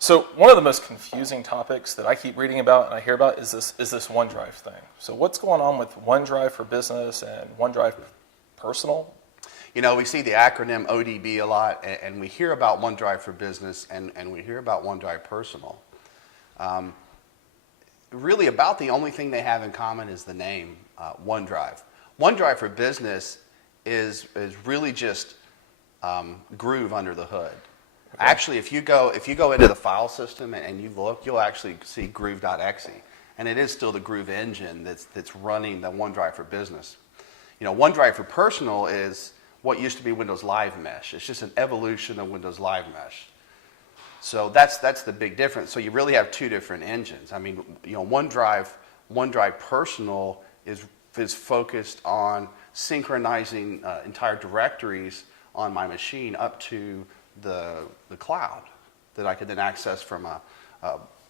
So one of the most confusing topics that I keep reading about and I hear about is this OneDrive thing. So what's going on with OneDrive for Business and OneDrive Personal? You know, we see the acronym ODB a lot, and we hear about OneDrive for Business, and we hear about OneDrive Personal. Really, about the only thing they have in common is the name, OneDrive. OneDrive for Business is really just Groove under the hood. Okay. Actually, if you go into the file system and you look, you'll actually see Groove.exe, and it is still the Groove engine that's running the OneDrive for Business. You know, OneDrive for Personal is what used to be Windows Live Mesh. It's just an evolution of Windows Live Mesh. So that's the big difference. So you really have two different engines. I mean, you know, OneDrive Personal is focused on synchronizing entire directories on my machine up to the cloud that I could then access from a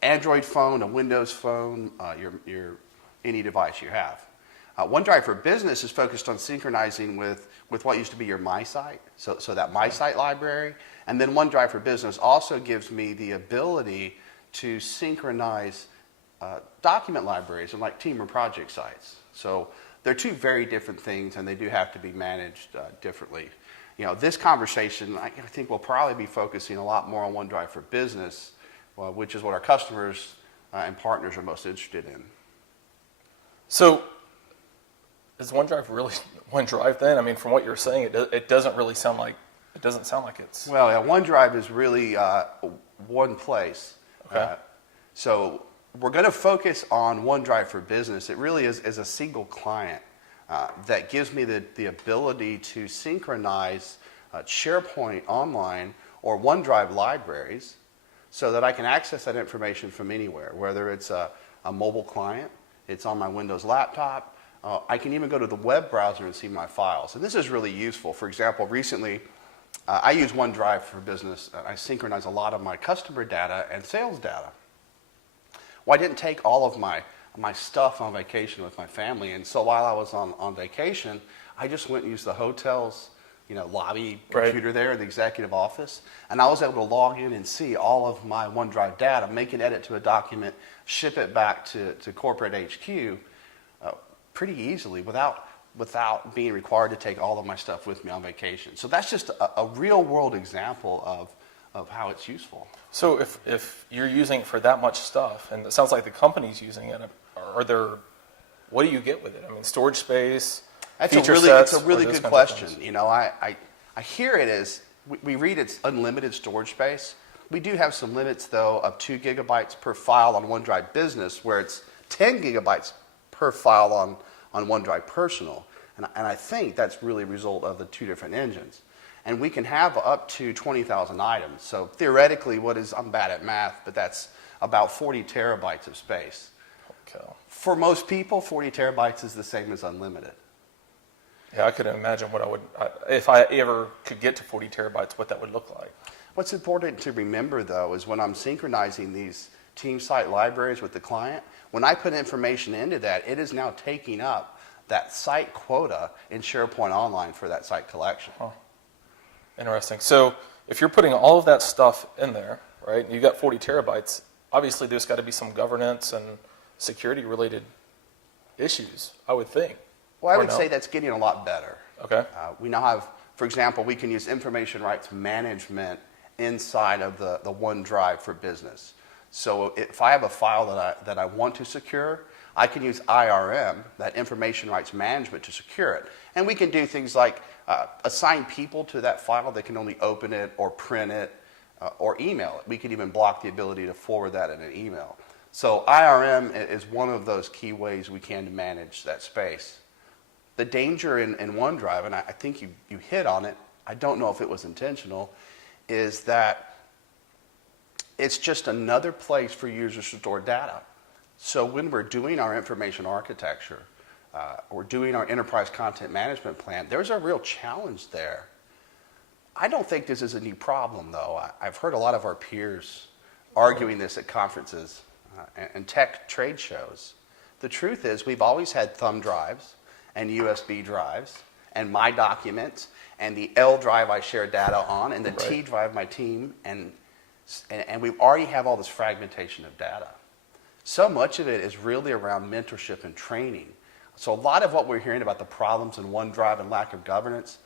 Android phone, a Windows phone, your any device you have. OneDrive for Business is focused on synchronizing with what used to be your My Site, so that My Site library. And then OneDrive for Business also gives me the ability to synchronize document libraries and like team or project sites. So they're two very different things, and they do have to be managed differently. You know, this conversation, I think, will probably be focusing a lot more on OneDrive for Business, which is what our customers and partners are most interested in. So is OneDrive really OneDrive then? I mean, from what you're saying, it doesn't really sound like it's. Well, yeah, OneDrive is really one place. Okay. So we're going to focus on OneDrive for Business. It really is a single client that gives me the ability to synchronize SharePoint Online or OneDrive libraries so that I can access that information from anywhere, whether it's a mobile client, it's on my Windows laptop. I can even go to the web browser and see my files. And this is really useful. For example, recently, I use OneDrive for Business. I synchronize a lot of my customer data and sales data. Well, I didn't take all of my stuff on vacation with my family, and so while I was on vacation, I just went and used the hotel's lobby computer there in the executive office, and I was able to log in and see all of my OneDrive data, make an edit to a document, ship it back to corporate HQ pretty easily without being required to take all of my stuff with me on vacation. So that's just a real-world example of how it's useful. So if you're using it for that much stuff, and it sounds like the company's using it, what do you get with it? I mean, storage space, feature sets? It's a really good question. You know, I hear it as, we read it's unlimited storage space. We do have some limits, though, of 2 gigabytes per file on OneDrive Business, where it's 10 gigabytes per file on OneDrive Personal. And I think that's really a result of the two different engines. And we can have up to 20,000 items. So theoretically, I'm bad at math, but that's about 40 terabytes of space. Okay. For most people, 40 terabytes is the same as unlimited. Yeah, I couldn't imagine if I ever could get to 40 terabytes, what that would look like. What's important to remember, though, is when I'm synchronizing these team site libraries with the client, when I put information into that, it is now taking up that site quota in SharePoint Online for that site collection. Huh. Interesting. So if you're putting all of that stuff in there, right, and you've got 40 terabytes, obviously there's got to be some governance and security-related issues, I would think. Well, I would say that's getting a lot better. Okay. We now have, for example, we can use information rights management inside of the OneDrive for Business. So if I have a file that I want to secure, I can use IRM, that information rights management, to secure it. And we can do things like assign people to that file that can only open it or print it or email it. We can even block the ability to forward that in an email. So IRM is one of those key ways we can manage that space. The danger in OneDrive, and I think you hit on it, I don't know if it was intentional, is that it's just another place for users to store data. So when we're doing our information architecture, or doing our enterprise content management plan, there's a real challenge there. I don't think this is a new problem, though. I've heard a lot of our peers arguing this at conferences and tech trade shows. The truth is we've always had thumb drives and USB drives and My Documents and the L drive I share data on and the T drive my team and And we already have all this fragmentation of data. So much of it is really around mentorship and training. So a lot of what we're hearing about the problems in OneDrive and lack of governance,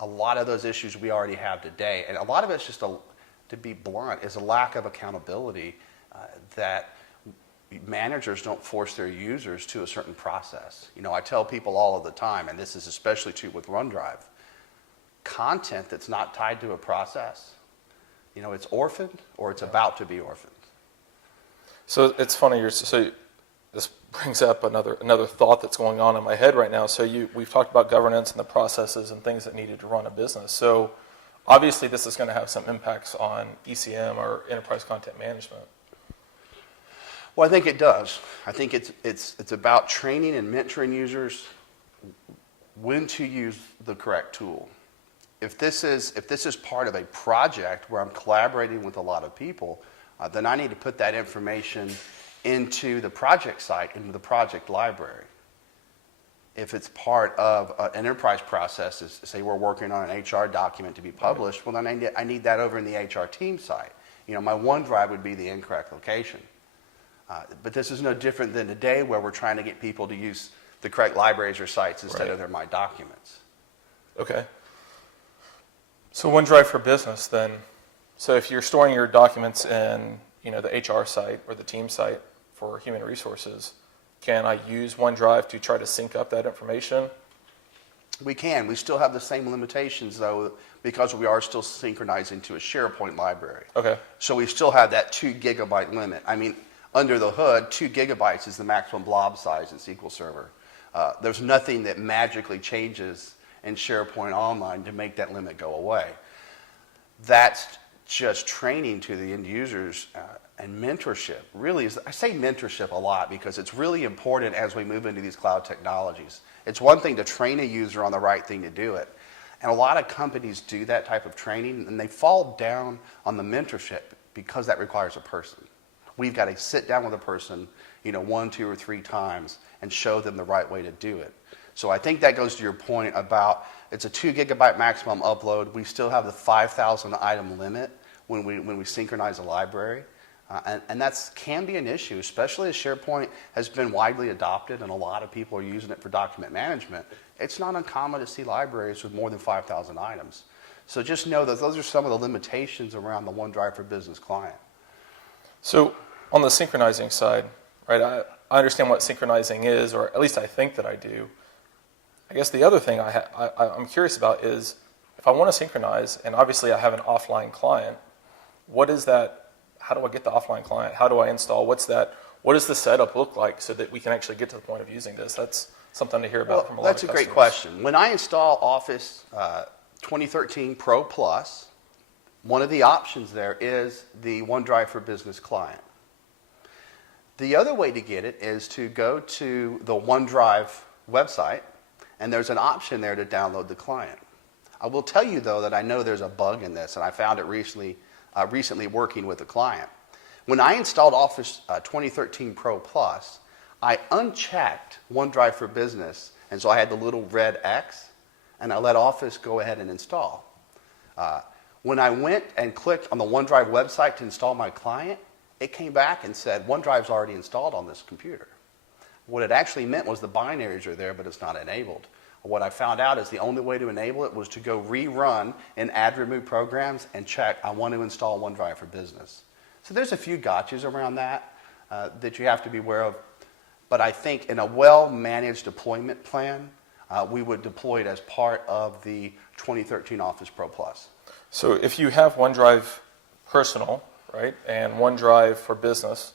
a lot of those issues we already have today. And a lot of it's just, to be blunt, is a lack of accountability that managers don't force their users to a certain process. You know, I tell people all of the time, and this is especially true with OneDrive, content that's not tied to a process, you know, it's orphaned or it's about to be orphaned. So it's funny. So this brings up another thought that's going on in my head right now. So we've talked about governance and the processes and things that needed to run a business. So obviously this is going to have some impacts on ECM or enterprise content management. Well, I think it does. I think it's about training and mentoring users when to use the correct tool. If this is part of a project where I'm collaborating with a lot of people, then I need to put that information into the project site, into the project library. If it's part of an enterprise process, say we're working on an HR document to be published, well then I need that over in the HR team site. You know, my OneDrive would be the incorrect location. But this is no different than today where we're trying to get people to use the correct libraries or sites instead of their My Documents. Okay. So OneDrive for Business then. So if you're storing your documents in, you know, the HR site or the team site for human resources, can I use OneDrive to try to sync up that information? We can. We still have the same limitations, though, because we are still synchronizing to a SharePoint library. Okay. So we still have that 2 gigabyte limit. I mean, under the hood, 2 gigabytes is the maximum blob size in SQL Server. There's nothing that magically changes in SharePoint Online to make that limit go away. That's just training to the end users and mentorship. Really, I say mentorship a lot because it's really important as we move into these cloud technologies. It's one thing to train a user on the right thing to do it. And a lot of companies do that type of training, and they fall down on the mentorship because that requires a person. We've got to sit down with a person, you know, 1, 2, or 3 times and show them the right way to do it. So I think that goes to your point about it's a 2 gigabyte maximum upload. We still have the 5,000 item limit when we synchronize a library. And that can be an issue, especially as SharePoint has been widely adopted and a lot of people are using it for document management. It's not uncommon to see libraries with more than 5,000 items. So just know that those are some of the limitations around the OneDrive for Business client. So on the synchronizing side, right, I understand what synchronizing is, or at least I think that I do. I guess the other thing I'm curious about is if I want to synchronize, and obviously I have an offline client, what is that? How do I get the offline client? How do I install? What does the setup look like so that we can actually get to the point of using this? That's something to hear about from a lot of customers. That's a great question. When I install Office 2013 Pro Plus, one of the options there is the OneDrive for Business client. The other way to get it is to go to the OneDrive website, and there's an option there to download the client. I will tell you, though, that I know there's a bug in this, and I found it recently working with a client. When I installed Office 2013 Pro Plus, I unchecked OneDrive for Business, and so I had the little red X, and I let Office go ahead and install. When I went and clicked on the OneDrive website to install my client, it came back and said, OneDrive's already installed on this computer. What it actually meant was the binaries are there, but it's not enabled. What I found out is the only way to enable it was to go rerun and add remove programs and check, I want to install OneDrive for Business. So there's a few gotchas around that that you have to be aware of. But I think in a well-managed deployment plan, we would deploy it as part of the 2013 Office Pro Plus. So if you have OneDrive Personal, right, and OneDrive for Business,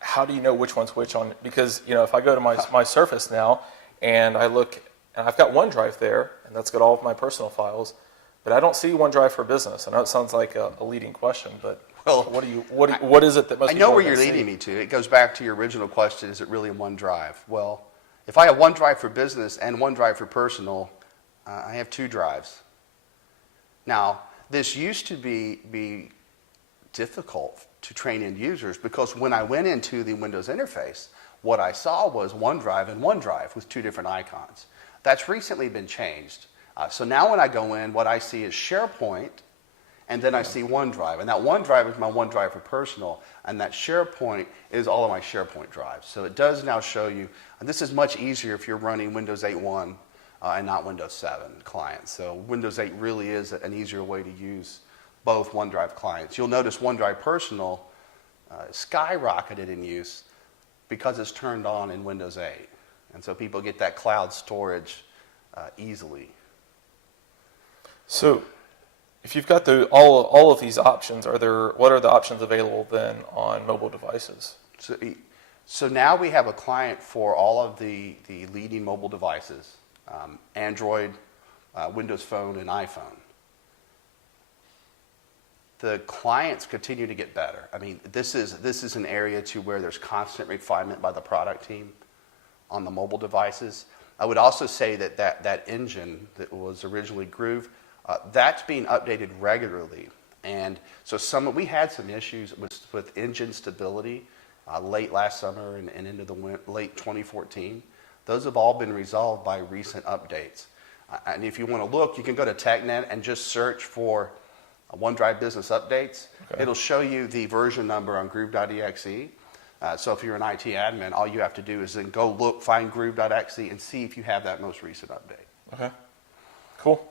how do you know which one's which on? Because, you know, if I go to my Surface now and I look, and I've got OneDrive there, and that's got all of my personal files, but I don't see OneDrive for Business. I know it sounds like a leading question, but what is it that most people I know where you're leading me to. It goes back to your original question, is it really OneDrive? Well, if I have OneDrive for Business and OneDrive for Personal, I have 2 drives. Now, this used to be difficult to train end users because when I went into the Windows interface, what I saw was OneDrive and OneDrive with 2 different icons. That's recently been changed. So now when I go in, what I see is SharePoint and then I see OneDrive. And that OneDrive is my OneDrive for personal, and that SharePoint is all of my SharePoint drives. So it does now show you, and this is much easier if you're running Windows 8.1 and not Windows 7 clients. So Windows 8 really is an easier way to use both OneDrive clients. You'll notice OneDrive Personal skyrocketed in use because it's turned on in Windows 8. And so people get that cloud storage easily. So if you've got all of these options, what are the options available then on mobile devices? So now we have a client for all of the leading mobile devices, Android, Windows Phone, and iPhone. The clients continue to get better. I mean, this is an area to where there's constant refinement by the product team on the mobile devices. I would also say that engine that was originally Groove, that's being updated regularly. And so we had some issues with engine stability late last summer and into the late 2014. Those have all been resolved by recent updates. And if you want to look, you can go to TechNet and just search for OneDrive Business Updates. Okay. It'll show you the version number on groove.exe. So if you're an IT admin, all you have to do is then go look, find groove.exe, and see if you have that most recent update. Okay, cool.